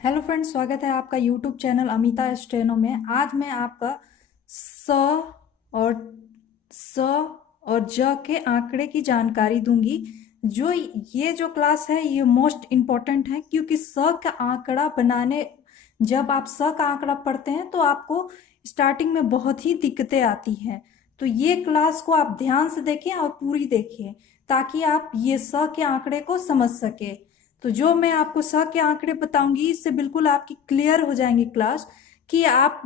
Hello friends, स्वागत है आपका यूट्यूब चैनल अमिता स्टेनो में। आज मैं आपका स और स और ज के आंकड़े की जानकारी दूंगी। ये जो क्लास है ये मोस्ट इम्पॉर्टेंट है, क्योंकि स का आंकड़ा बनाने, जब आप स का आंकड़ा पढ़ते हैं तो आपको स्टार्टिंग में बहुत ही दिक्कतें आती हैं। तो ये क्लास को आप ध्यान से देखें और पूरी देखिए, ताकि आप ये स के आंकड़े को समझ सके। तो जो मैं आपको स के आंकड़े बताऊंगी, इससे बिल्कुल आपकी क्लियर हो जाएंगी क्लास, कि आप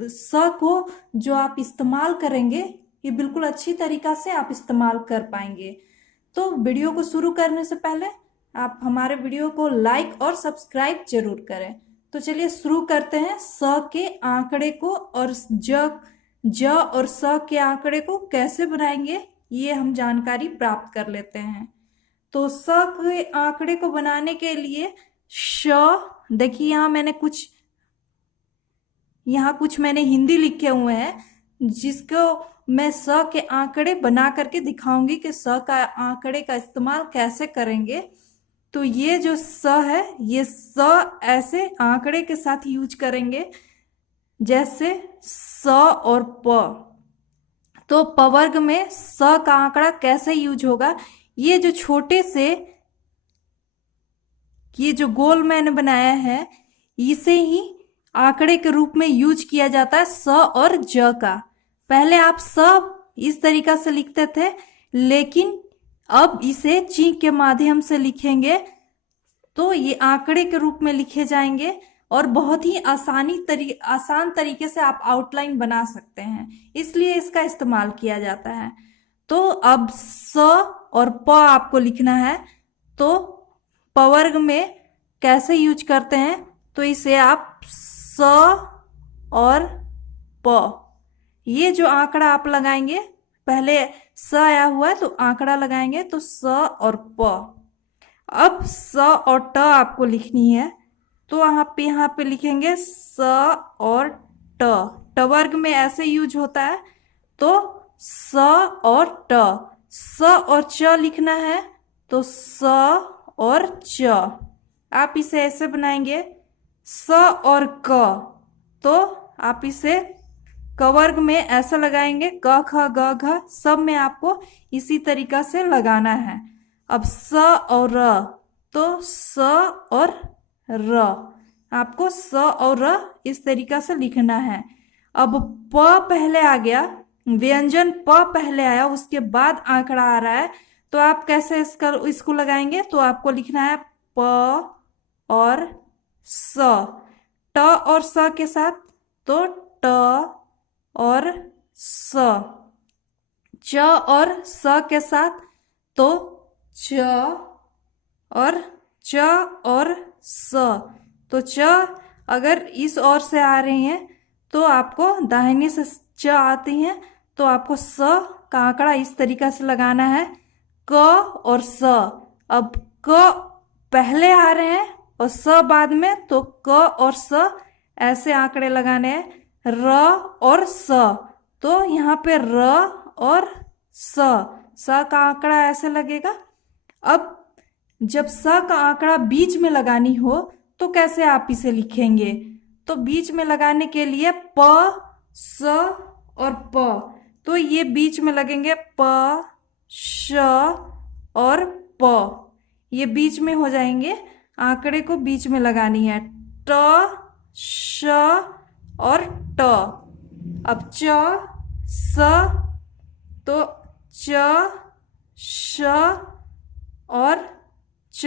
स को जो आप इस्तेमाल करेंगे ये बिल्कुल अच्छी तरीका से आप इस्तेमाल कर पाएंगे। तो वीडियो को शुरू करने से पहले आप हमारे वीडियो को लाइक और सब्सक्राइब जरूर करें। तो चलिए शुरू करते हैं स के आंकड़े को, और ज और स के आंकड़े को कैसे बनाएंगे ये हम जानकारी प्राप्त कर लेते हैं। तो स के आंकड़े को बनाने के लिए श, देखिए यहाँ कुछ मैंने हिंदी लिखे हुए हैं, जिसको मैं स के आंकड़े बना करके दिखाऊंगी कि स का आंकड़े का इस्तेमाल कैसे करेंगे। तो ये जो स है, ये स ऐसे आंकड़े के साथ यूज करेंगे जैसे स और प। तो प वर्ग में स का आंकड़ा कैसे यूज होगा, ये जो छोटे से ये जो गोल मैंने बनाया है, इसे ही आंकड़े के रूप में यूज किया जाता है स और ज का। पहले आप स इस तरीका से लिखते थे, लेकिन अब इसे ची के माध्यम से लिखेंगे तो ये आंकड़े के रूप में लिखे जाएंगे, और बहुत ही आसान तरीके से आप आउटलाइन बना सकते हैं, इसलिए इसका इस्तेमाल किया जाता है। तो अब स और प आपको लिखना है। तो प वर्ग में कैसे यूज करते हैं, तो इसे आप स और प, ये जो आंकड़ा आप लगाएंगे, पहले स आया हुआ है तो आंकड़ा लगाएंगे तो स और प। अब स और ट आपको लिखनी है, तो यहाँ पे लिखेंगे स और ट। ट वर्ग में ऐसे यूज होता है, तो स और ट। स और च लिखना है, तो स और च। आप इसे ऐसे बनाएंगे स और क, तो आप इसे क वर्ग में ऐसा लगाएंगे, क ख ग घ सब में आपको इसी तरीका से लगाना है। अब स और र, तो स और र, आपको स और र इस तरीका से लिखना है। अब प पहले आ गया, व्यंजन प पहले आया, उसके बाद आंकड़ा आ रहा है, तो आप कैसे इसको लगाएंगे, तो आपको लिखना है प और स। ट और स के साथ, तो ट और स। च और स के साथ, तो च और च और स। तो च अगर इस ओर से आ रही हैं तो आपको दाहिने से च आती हैं, तो आपको स का आंकड़ा इस तरीका से लगाना है, क और स। अब क पहले आ रहे हैं और स बाद में, तो क और स ऐसे आंकड़े लगाने हैं, र और स। तो यहाँ पे र और स, स का आंकड़ा ऐसे लगेगा। अब जब स का आंकड़ा बीच में लगानी हो तो कैसे आप इसे लिखेंगे, तो बीच में लगाने के लिए प, स और प, तो ये बीच में लगेंगे प, श और प, ये बीच में हो जाएंगे। आंकड़े को बीच में लगानी है, ट, श और ट। अब च, स, तो च, श और च,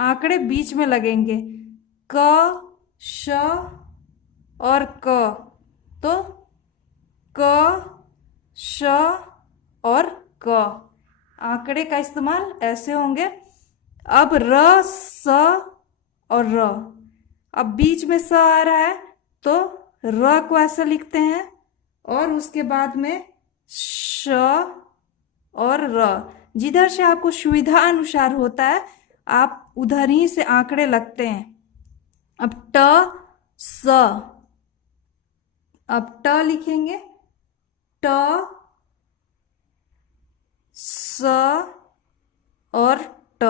आंकड़े बीच में लगेंगे, क, श और क, तो क, श और क, आंकड़े का इस्तेमाल ऐसे होंगे। अब र, स और र, अब बीच में स आ रहा है तो र को ऐसे लिखते हैं, और उसके बाद में श और र, जिधर से आपको सुविधा अनुसार होता है आप उधर ही से आंकड़े लगते हैं। अब ट, स, अब ट लिखेंगे, ट, स और ट,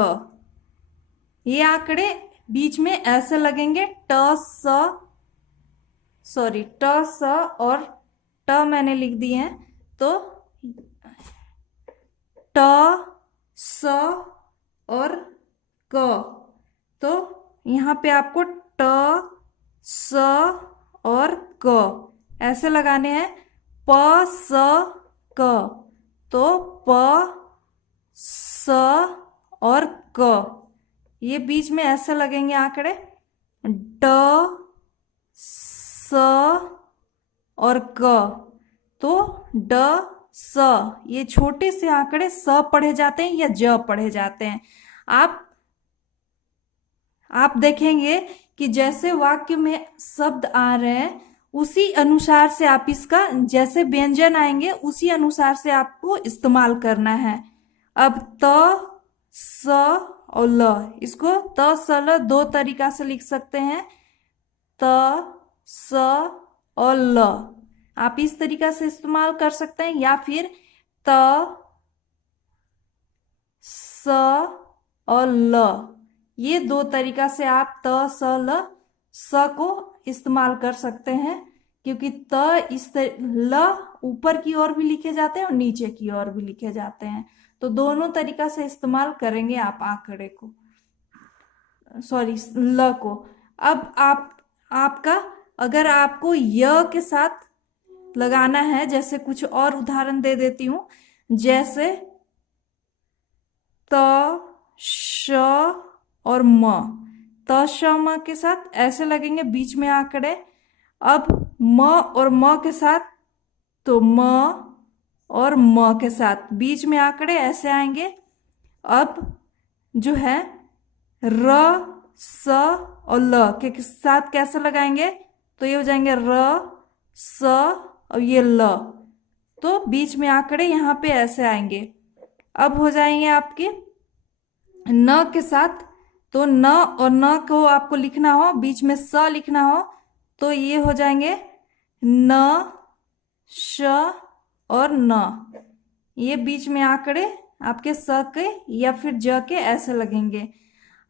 ये आंकड़े बीच में ऐसे लगेंगे ट स, सॉरी ट स और ट मैंने लिख दिए हैं, तो ट स और क, तो यहाँ पे आपको ट स और क ऐसे लगाने हैं। प स क, तो प स और क, ये बीच में ऐसे लगेंगे आंकड़े। ड स और क, तो ड स, ये छोटे से आंकड़े स पढ़े जाते हैं या ज पढ़े जाते हैं। आप देखेंगे कि जैसे वाक्य में शब्द आ रहे हैं उसी अनुसार से आप इसका, जैसे व्यंजन आएंगे उसी अनुसार से आपको इस्तेमाल करना है। अब त स और ल, इसको त स ल दो तरीका से लिख सकते हैं, त स और ल। आप इस तरीका से इस्तेमाल कर सकते हैं, या फिर त स और ल, ये दो तरीका से आप त स ल स को इस्तेमाल कर सकते हैं, क्योंकि त ल ऊपर की ओर भी लिखे जाते हैं और नीचे की ओर भी लिखे जाते हैं, तो दोनों तरीका से इस्तेमाल करेंगे आप आंकड़े को, सॉरी ल को। अब आपका अगर आपको य के साथ लगाना है, जैसे कुछ और उदाहरण दे देती हूं, जैसे त श और म, त श म के साथ ऐसे लगेंगे बीच में आंकड़े। अब म और म के साथ, तो म और म के साथ बीच में आंकड़े ऐसे आएंगे। अब जो है र स और ल के साथ कैसे लगाएंगे, तो ये हो जाएंगे र स और ये ल, तो बीच में आंकड़े यहाँ पे ऐसे आएंगे। अब हो जाएंगे आपके न के साथ, तो न और न को आपको लिखना हो, बीच में स लिखना हो, तो ये हो जाएंगे न श और न, ये बीच में आंकड़े आपके स के या फिर ज के ऐसे लगेंगे।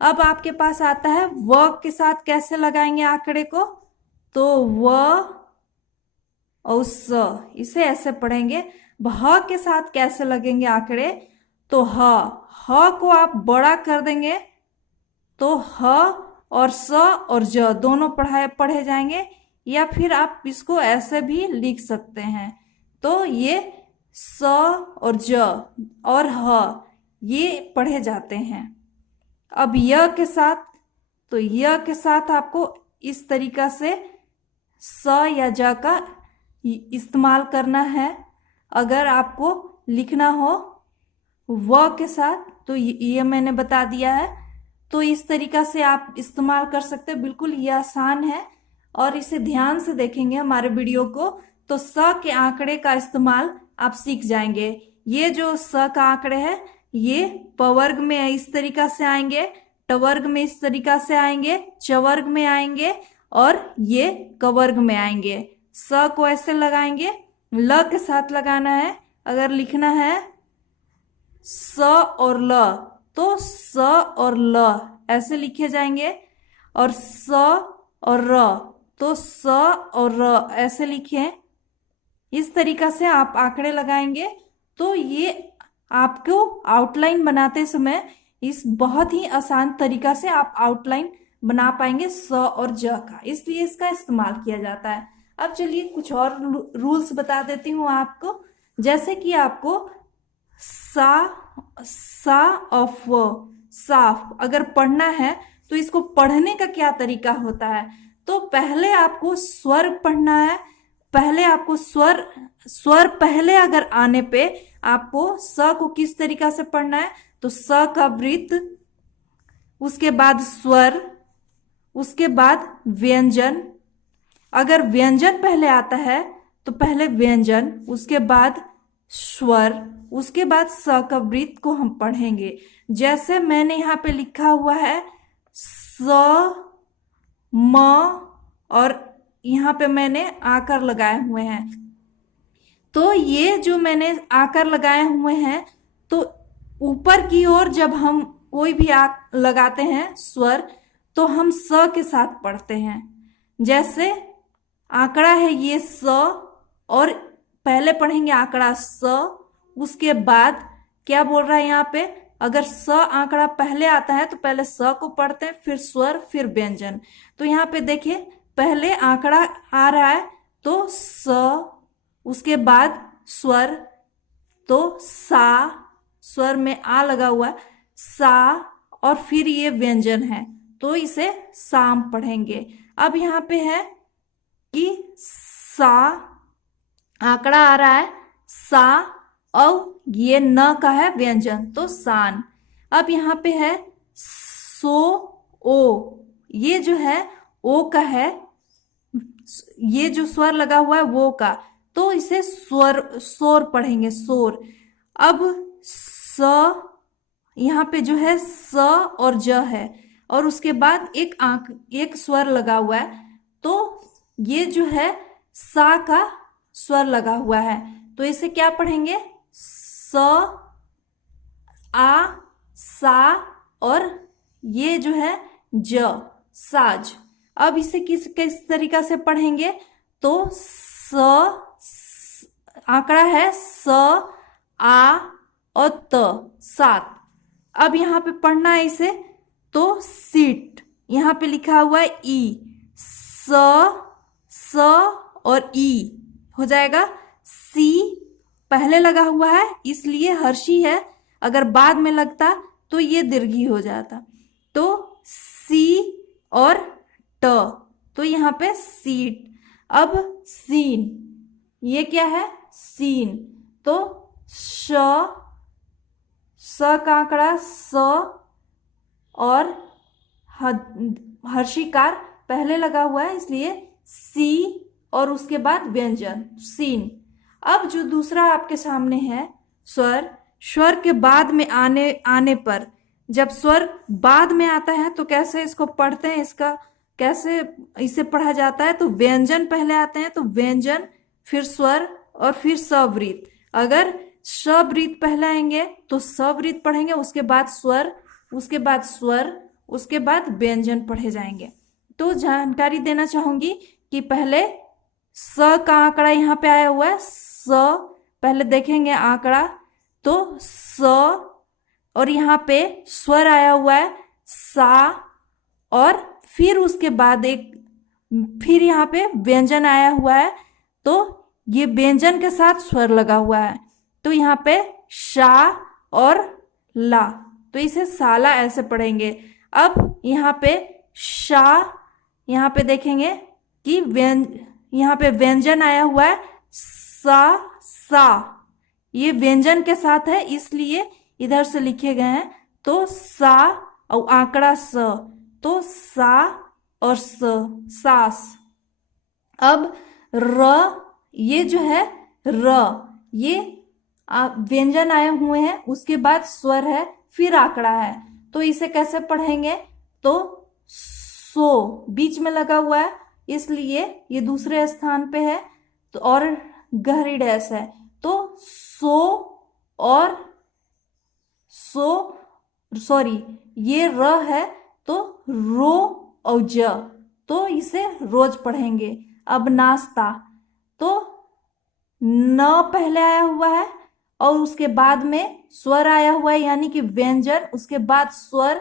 अब आपके पास आता है व के साथ कैसे लगाएंगे आंकड़े को, तो व और स, इसे ऐसे पढ़ेंगे। ह के साथ कैसे लगेंगे आंकड़े, तो ह को आप बड़ा कर देंगे, तो ह और स और ज दोनों पढ़े जाएंगे, या फिर आप इसको ऐसे भी लिख सकते हैं, तो ये स और ज और ह ये पढ़े जाते हैं। अब य के साथ, तो य के साथ आपको इस तरीका से स या ज का इस्तेमाल करना है। अगर आपको लिखना हो व के साथ, तो ये मैंने बता दिया है, तो इस तरीका से आप इस्तेमाल कर सकते हैं। बिल्कुल ये आसान है, और इसे ध्यान से देखेंगे हमारे वीडियो को, तो स के आंकड़े का इस्तेमाल आप सीख जाएंगे। ये जो स का आंकड़े है, ये प वर्ग में इस तरीका से आएंगे, ट वर्ग में इस तरीका से आएंगे, च वर्ग में आएंगे, और ये क वर्ग में आएंगे। स को ऐसे लगाएंगे, ल के साथ लगाना है। अगर लिखना है स और ल, तो स और ल ऐसे लिखे जाएंगे, और स और र, तो स और र ऐसे लिखे। इस तरीका से आप आंकड़े लगाएंगे, तो ये आपको आउटलाइन बनाते समय इस बहुत ही आसान तरीका से आप आउटलाइन बना पाएंगे स और ज का, इसलिए इसका इस्तेमाल किया जाता है। अब चलिए कुछ और रूल्स बता देती हूँ आपको, जैसे कि आपको सा ऑफ साफ अगर पढ़ना है, तो इसको पढ़ने का क्या तरीका होता है, तो पहले आपको स्वर पढ़ना है। पहले आपको स्वर पहले अगर आने पे आपको स को किस तरीका से पढ़ना है, तो स का वृत्त, उसके बाद स्वर, उसके बाद व्यंजन। अगर व्यंजन पहले आता है तो पहले व्यंजन, उसके बाद स्वर, उसके बाद स का वृत्त को हम पढ़ेंगे। जैसे मैंने यहाँ पे लिखा हुआ है स म, और यहाँ पे मैंने आकर लगाए हुए हैं, तो ये जो मैंने आकर लगाए हुए हैं, तो ऊपर की ओर जब हम कोई भी लगाते हैं स्वर, तो हम स के साथ पढ़ते हैं। जैसे आंकड़ा है ये स, और पहले पढ़ेंगे आंकड़ा स, उसके बाद क्या बोल रहा है यहाँ पे, अगर स आंकड़ा पहले आता है तो पहले स को पढ़ते हैं, फिर स्वर, फिर व्यंजन। तो यहाँ पे देखिए पहले आंकड़ा आ रहा है तो स, उसके बाद स्वर, तो सा, स्वर में आ लगा हुआ है, सा, और फिर ये व्यंजन है तो इसे साम पढ़ेंगे। अब यहाँ पे है कि सा आंकड़ा आ रहा है सा, और ये न का है व्यंजन तो सान। अब यहाँ पे है सो ओ, ये जो है ओ का है, ये जो स्वर लगा हुआ है वो का, तो इसे स्वर शोर पढ़ेंगे, शोर। अब स, यहाँ पे जो है स और ज है, और उसके बाद एक स्वर लगा हुआ है, तो ये जो है सा का स्वर लगा हुआ है, तो इसे क्या पढ़ेंगे, स, आ, सा, और ये जो है ज, साज। अब इसे किस किस तरीका से पढ़ेंगे, तो आंकड़ा है स, आ और त, सात। अब यहाँ पे पढ़ना है इसे, तो सीट, यहाँ पे लिखा हुआ है ई, स और ई हो जाएगा। सी पहले लगा हुआ है इसलिए हर्षी है, अगर बाद में लगता तो ये दीर्घी हो जाता, तो सी और ट, तो यहाँ पे सीट। अब सीन, ये क्या है, सीन, तो श का आंकड़ा स, और हर्षिकार पहले लगा हुआ है इसलिए सी, और उसके बाद व्यंजन सीन। अब जो दूसरा आपके सामने है स्वर, स्वर के बाद में आने पर, जब स्वर बाद में आता है तो कैसे इसको पढ़ते हैं, इसका कैसे इसे पढ़ा जाता है, तो व्यंजन पहले आते हैं तो व्यंजन, फिर स्वर, और फिर सवृत। अगर सवृत पहले आएंगे तो सवृत पढ़ेंगे, उसके बाद स्वर, उसके बाद स्वर, उसके बाद व्यंजन पढ़े जाएंगे। तो जानकारी देना चाहूंगी कि पहले स का आंकड़ा यहाँ पे आया हुआ है, स पहले देखेंगे आंकड़ा, तो स, और यहाँ पे स्वर आया हुआ है सा, और फिर उसके बाद फिर यहाँ पे व्यंजन आया हुआ है, तो ये व्यंजन के साथ स्वर लगा हुआ है, तो यहाँ पे शा और ला, तो इसे साला ऐसे पढ़ेंगे। अब यहाँ पे शा, यहाँ पे देखेंगे कि यहाँ पे व्यंजन आया हुआ है सा, ये व्यंजन के साथ है इसलिए इधर से लिखे गए हैं, तो सा और आंकड़ा स, तो सा और स, सास। अब र, ये जो है र, ये व्यंजन आए हुए हैं, उसके बाद स्वर है, फिर आंकड़ा है, तो इसे कैसे पढ़ेंगे, तो सो बीच में लगा हुआ है इसलिए ये दूसरे स्थान पे है, तो और गहरी डैश है, तो सो और सॉरी ये र है, तो रो और ज, तो इसे रोज पढ़ेंगे। अब नाश्ता, तो न पहले आया हुआ है और उसके बाद में स्वर आया हुआ है यानी कि व्यंजन, उसके बाद स्वर,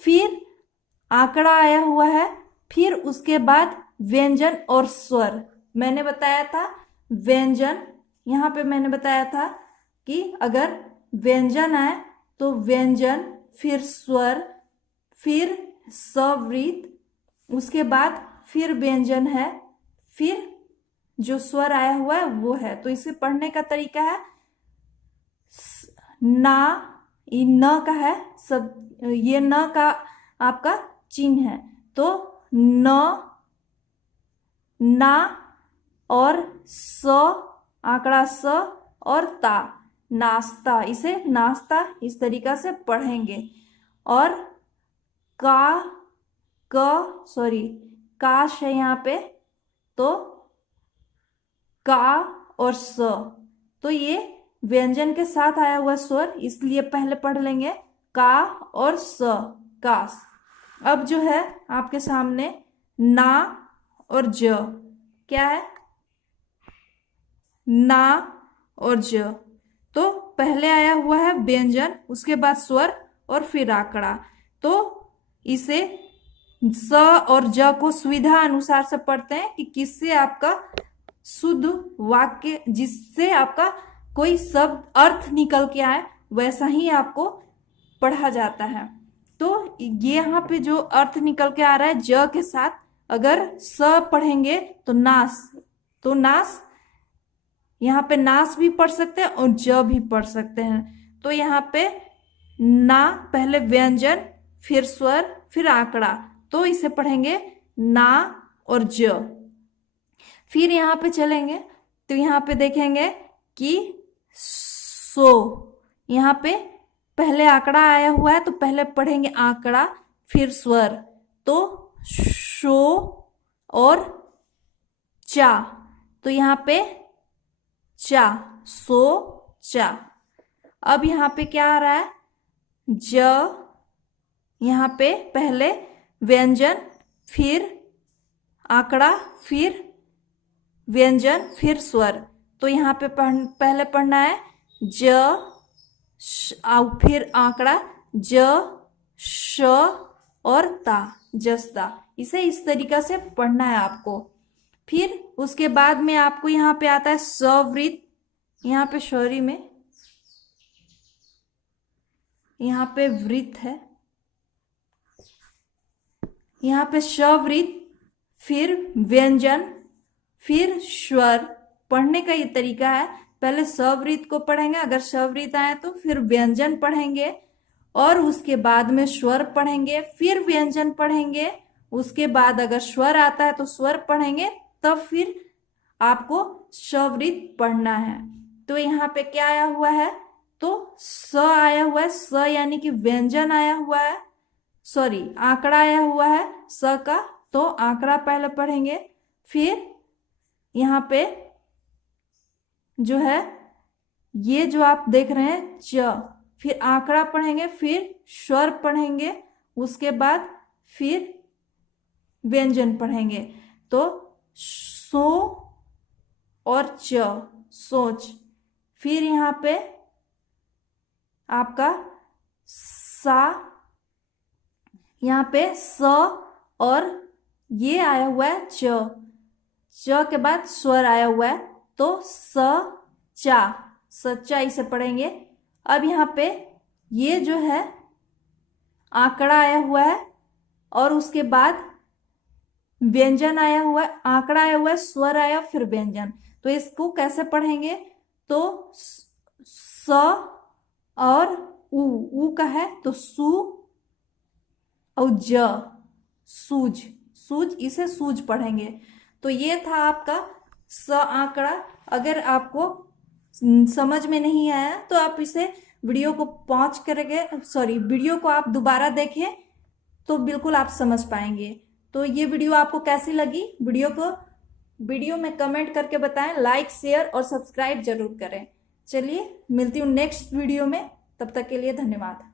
फिर आंकड़ा आया हुआ है, फिर उसके बाद व्यंजन और स्वर। मैंने बताया था व्यंजन, यहाँ पे मैंने बताया था कि अगर व्यंजन आए तो व्यंजन, फिर स्वर, फिर सवृत, उसके बाद फिर व्यंजन है, फिर जो स्वर आया हुआ है वो है। तो इसे पढ़ने का तरीका है, ना, ये न का है सब, ये न का आपका चिन्ह है, तो न, ना और स, आंकड़ा स और ता, नाश्ता, इसे नाश्ता इस तरीका से पढ़ेंगे। और काश है यहाँ पे, तो का और स, तो ये व्यंजन के साथ आया हुआ स्वर इसलिए पहले पढ़ लेंगे का और स, काश। अब जो है आपके सामने ना और ज, क्या है, ना और ज। तो पहले आया हुआ है व्यंजन, उसके बाद स्वर और फिर आंकड़ा। तो इसे स और ज को सुविधा अनुसार से पढ़ते हैं कि किससे आपका शुद्ध वाक्य, जिससे आपका कोई शब्द अर्थ निकल के आए, वैसा ही आपको पढ़ा जाता है। तो ये यहाँ पे जो अर्थ निकल के आ रहा है ज के साथ, अगर स पढ़ेंगे तो नाश, तो नाश, यहाँ पे नाश भी पढ़ सकते हैं और ज भी पढ़ सकते हैं। तो यहाँ पे ना, पहले व्यंजन फिर स्वर फिर आंकड़ा, तो इसे पढ़ेंगे ना और ज। फिर यहाँ पे चलेंगे तो यहाँ पे देखेंगे कि सो, यहाँ पे पहले आंकड़ा आया हुआ है तो पहले पढ़ेंगे आंकड़ा फिर स्वर, तो शो और चा, तो यहाँ पे चा, सो चा। अब यहाँ पे क्या आ रहा है ज, यहाँ पे पहले व्यंजन फिर आंकड़ा फिर व्यंजन फिर स्वर, तो यहाँ पे पहले पढ़ना है ज फिर आंकड़ा ज श और ता, जस्ता। इसे इस तरीका से पढ़ना है आपको। फिर उसके बाद में आपको यहाँ पे आता है सवृत, यहाँ पे शौरी में यहाँ पे वृत्त है, यहाँ पे सवृत फिर व्यंजन फिर स्वर। पढ़ने का ये तरीका है, पहले सवृत को पढ़ेंगे, अगर सवृत आए तो फिर व्यंजन पढ़ेंगे और उसके बाद में स्वर पढ़ेंगे, फिर व्यंजन पढ़ेंगे, उसके बाद अगर स्वर आता है तो स्वर पढ़ेंगे, तब फिर आपको सवृत पढ़ना है। तो यहाँ पे क्या आया हुआ है, तो स आया हुआ है, स यानी कि व्यंजन आया हुआ है, सॉरी आंकड़ा आया हुआ है स का, तो आंकड़ा पहले पढ़ेंगे, फिर यहाँ पे जो है ये जो आप देख रहे हैं च, फिर आंकड़ा पढ़ेंगे, फिर स्वर पढ़ेंगे, उसके बाद फिर व्यंजन पढ़ेंगे। तो सो और च, सोच। फिर यहाँ पे आपका सा, यहाँ पे स और ये आया हुआ है च, च के बाद स्वर आया हुआ है, तो स चा, सच्चा, इसे पढ़ेंगे। अब यहाँ पे ये जो है आंकड़ा आया हुआ है और उसके बाद व्यंजन आया हुआ है, आंकड़ा आया हुआ है, स्वर आया, फिर व्यंजन। तो इसको कैसे पढ़ेंगे, तो स और उ का है तो सु और ज, सूज, सूज, इसे सूज पढ़ेंगे। तो ये था आपका स आंकड़ा। अगर आपको समझ में नहीं आया तो आप इसे वीडियो को पॉज करके, सॉरी वीडियो को आप दोबारा देखें तो बिल्कुल आप समझ पाएंगे। तो ये वीडियो आपको कैसी लगी, वीडियो में कमेंट करके बताएं, लाइक शेयर और सब्सक्राइब जरूर करें। चलिए मिलती हूँ नेक्स्ट वीडियो में, तब तक के लिए धन्यवाद।